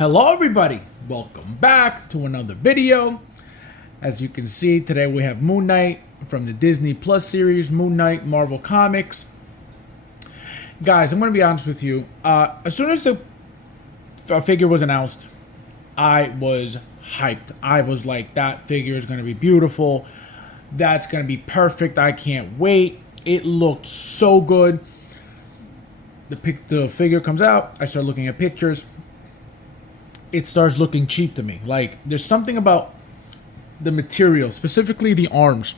Hello everybody, welcome back to another video. As you can see, today we have Moon Knight from the Disney Plus series, Moon Knight, Marvel Comics. Guys, I'm going to be honest with you. As soon as the figure was announced, I was hyped. I was like, that figure is going to be beautiful. That's going to be perfect. I can't wait. It looked so good. The figure comes out. I start looking at pictures. It starts looking cheap to me. Like, there's something about the material, specifically the arms,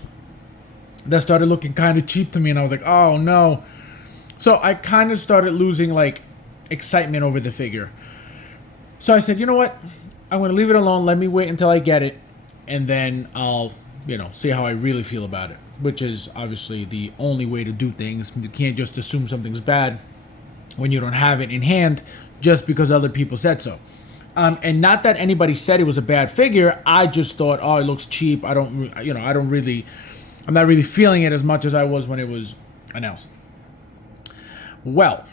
that started looking kind of cheap to me, and I was like, oh no. So I kind of started losing like excitement over the figure. So I said, you know what, I'm going to leave it alone. Let me wait until I get it, and then I'll, see how I really feel about it, which is obviously the only way to do things. You can't just assume something's bad when you don't have it in hand just because other people said so. And not that anybody said it was a bad figure. I just thought, oh, it looks cheap. I'm not really feeling it as much as I was when it was announced. Well,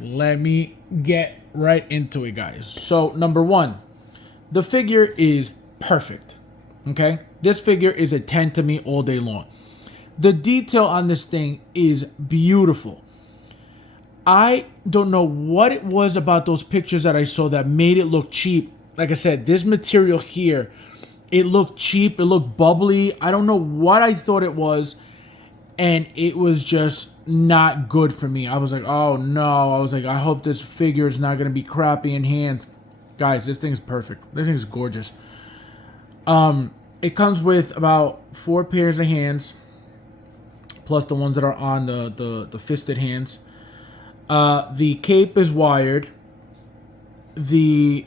let me get right into it, guys. So, number one, the figure is perfect. Okay? This figure is a 10 to me all day long. The detail on this thing is beautiful. I don't know what it was about those pictures that I saw that made it look cheap. Like I said, this material here, it looked cheap. It looked bubbly. I don't know what I thought it was. And it was just not good for me. I was like, oh no. I was like, I hope this figure is not going to be crappy in hand. Guys, this thing's perfect. This thing's gorgeous. It comes with about 4 pairs of hands, plus the ones that are on the fisted hands. The cape is wired. The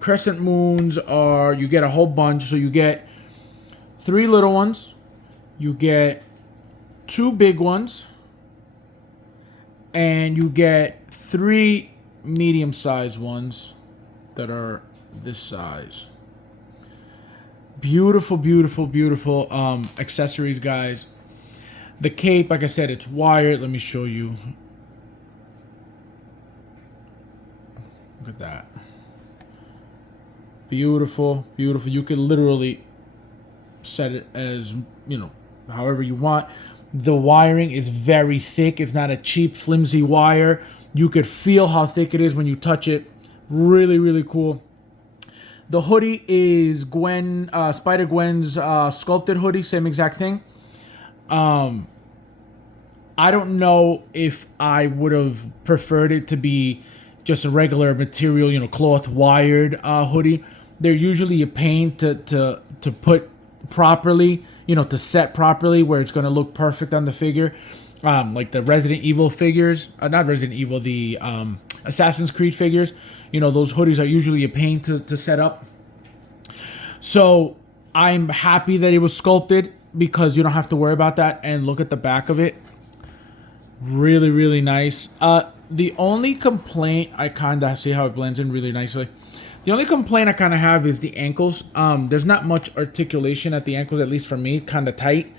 crescent moons are, you get a whole bunch. So you get 3 little ones. You get 2 big ones. And you get 3 medium-sized ones that are this size. Beautiful, beautiful, beautiful accessories, guys. The cape, like I said, it's wired. Let me show you. Look at that. Beautiful, beautiful. You could literally set it as, however you want. The wiring is very thick. It's not a cheap, flimsy wire. You could feel how thick it is when you touch it. Really, really cool. The hoodie is Spider-Gwen's sculpted hoodie. Same exact thing. I don't know if I would have preferred it to be just a regular material, cloth wired hoodie. They're usually a pain to put properly, to set properly where it's going to look perfect on the figure. Like the Resident Evil figures, not Resident Evil, the Assassin's Creed figures. Those hoodies are usually a pain to set up. So I'm happy that it was sculpted because you don't have to worry about that. And look at the back of it. Really, really nice. The only complaint, I kind of see how it blends in really nicely. The only complaint I kind of have is the ankles. There's not much articulation at the ankles, at least for me. Kind of tight.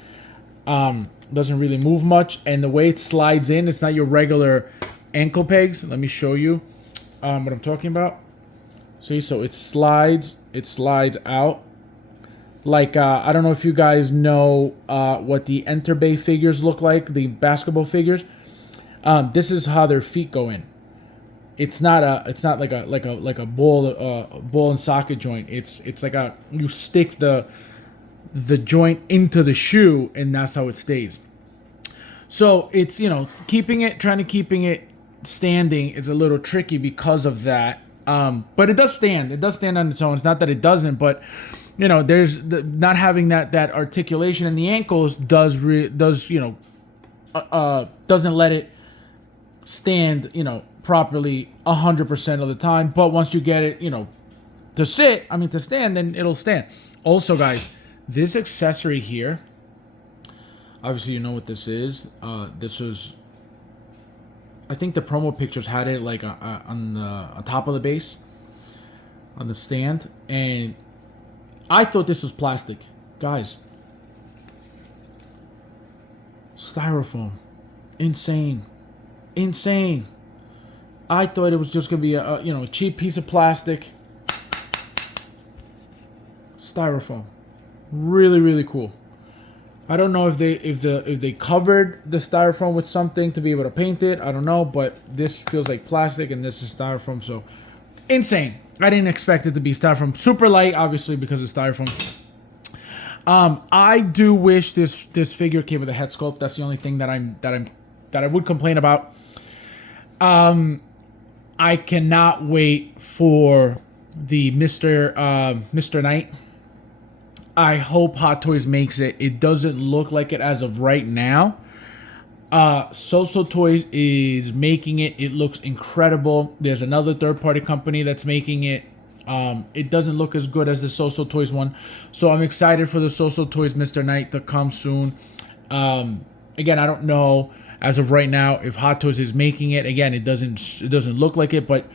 Doesn't really move much. And the way it slides in, it's not your regular ankle pegs. Let me show you what I'm talking about. See, so it slides out. Like, I don't know if you guys know what the Enter Bay figures look like, the basketball figures. This is how their feet go in. It's not like a ball and socket joint. It's like you stick the joint into the shoe, and that's how it stays. So it's trying to keeping it standing is a little tricky because of that. But it does stand. It does stand on its own. It's not that it doesn't, but there's not having that articulation in the ankles doesn't let it stand, properly 100% of the time. But once you get it, to stand, then it'll stand. Also, guys, this accessory here, obviously you know what this is. This was, I think the promo pictures had it like on top of the base, on the stand, and I thought this was plastic. Guys, styrofoam. Insane. I thought it was just gonna be a cheap piece of plastic. Styrofoam. Really, really cool. I don't know if they covered the styrofoam with something to be able to paint it. I don't know, but this feels like plastic and this is styrofoam, so insane. I didn't expect it to be styrofoam. Super light, obviously, because it's styrofoam. I do wish this figure came with a head sculpt. That's the only thing that I would complain about. I cannot wait for the Mr. Knight. I hope Hot Toys makes it. It doesn't look like it as of right now. So Toys is making it. It looks incredible. There's another third-party company that's making it. It doesn't look as good as the So Toys one. So I'm excited for the So Toys Mr. Knight to come soon. Again, I don't know as of right now if Hot Toys is making it. Again, it doesn't look like it, but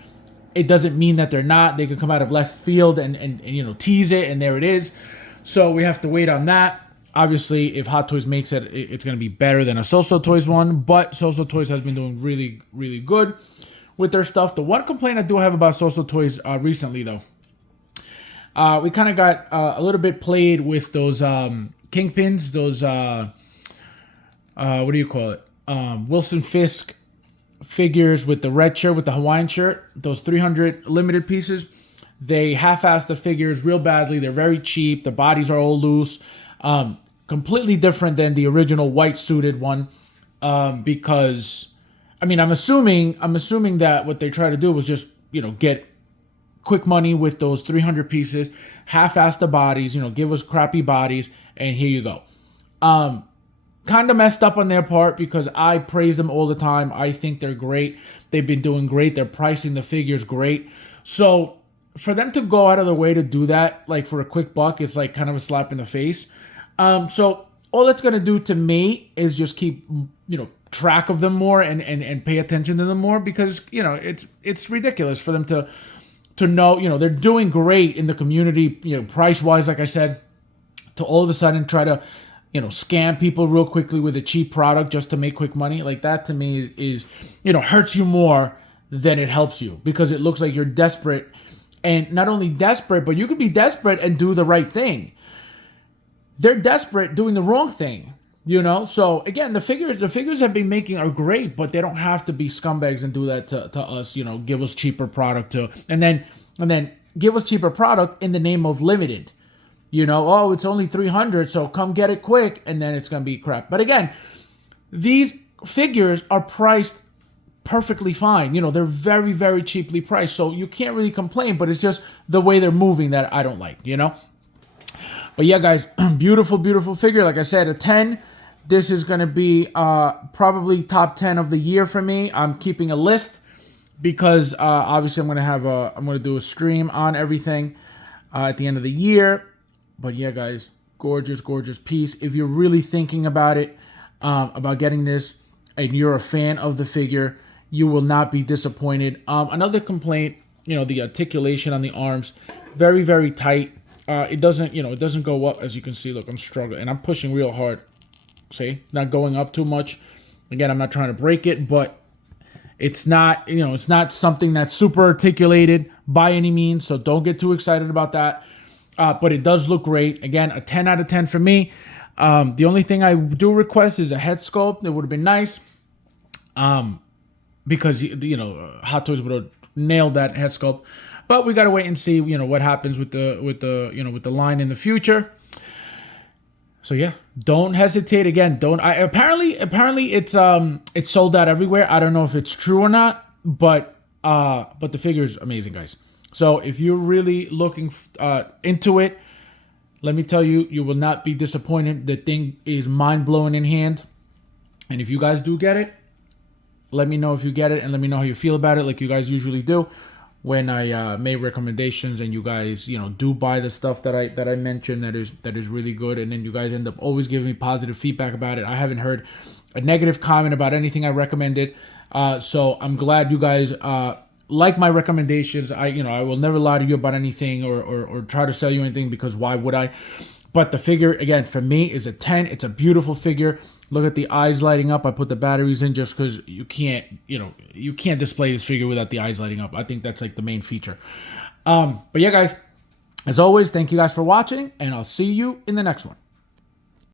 it doesn't mean that they're not. They could come out of left field and tease it, and there it is. So we have to wait on that. Obviously, if Hot Toys makes it, it's going to be better than a So Toys one. But So Toys has been doing really, really good with their stuff. The one complaint I do have about So Toys recently, though, we kind of got a little bit played with those kingpins, those, what do you call it? Wilson Fisk figures with the red shirt, with the Hawaiian shirt, those 300 limited pieces. They half-assed the figures real badly. They're very cheap. The bodies are all loose. Completely different than the original white suited one. Because, I mean, I'm assuming that what they try to do was just, get quick money with those 300 pieces, half-ass the bodies, give us crappy bodies, and here you go. Kind of messed up on their part because I praise them all the time. I think they're great. They've been doing great. They're pricing the figures great. So for them to go out of their way to do that, like for a quick buck, it's like kind of a slap in the face. So all that's going to do to me is just keep, track of them more and pay attention to them more because, it's ridiculous for them to know, they're doing great in the community, price-wise, like I said, to all of a sudden try to, scam people real quickly with a cheap product just to make quick money. Like that to me is hurts you more than it helps you because it looks like you're desperate. And not only desperate, but you could be desperate and do the right thing. They're desperate doing the wrong thing, So again, the figures have been making are great, but they don't have to be scumbags and do that to us. Give us cheaper product and then give us cheaper product in the name of limited. Oh, it's only 300, so come get it quick, and then it's gonna be crap. But again, these figures are priced perfectly fine. They're very, very cheaply priced. So you can't really complain, but it's just the way they're moving that I don't like, But yeah, guys, beautiful, beautiful figure. Like I said, a 10. This is going to be probably top 10 of the year for me. I'm keeping a list because obviously I'm going to do a stream on everything at the end of the year. But yeah, guys, gorgeous, gorgeous piece. If you're really thinking about it, about getting this, and you're a fan of the figure, you will not be disappointed. Another complaint, the articulation on the arms, very, very tight. It doesn't go up, as you can see. Look, I'm struggling, and I'm pushing real hard. See, not going up too much. Again, I'm not trying to break it, but it's not, it's not something that's super articulated by any means. So don't get too excited about that. But it does look great. Again, a 10 out of 10 for me. The only thing I do request is a head sculpt. It would have been nice. Because Hot Toys would have nailed that head sculpt, but we gotta wait and see what happens with the line in the future. So yeah, don't hesitate. Again, apparently it's sold out everywhere. I don't know if it's true or not, but the figure is amazing, guys. So if you're really looking into it, let me tell you, you will not be disappointed. The thing is mind blowing in hand, and if you guys do get it, let me know if you get it and let me know how you feel about it, like you guys usually do when I make recommendations and you guys, do buy the stuff that I mentioned that is really good, and then you guys end up always giving me positive feedback about it. I haven't heard a negative comment about anything I recommended, so I'm glad you guys like my recommendations. I will never lie to you about anything or try to sell you anything, because why would I? But the figure, again, for me, is a 10. It's a beautiful figure. Look at the eyes lighting up. I put the batteries in just because you can't, you can't display this figure without the eyes lighting up. I think that's like the main feature. But yeah, guys, as always, thank you guys for watching, and I'll see you in the next one.